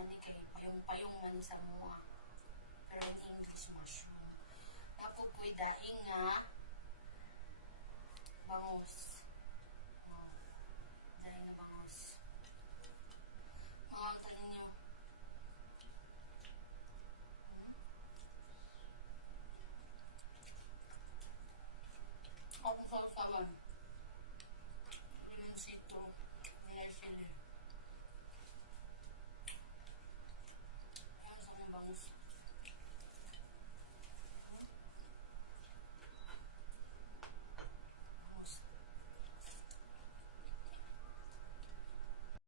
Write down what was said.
ani kay payong-payong man sa mua. Pero in English, mushroom. Tapos ko'y daing nga bangus.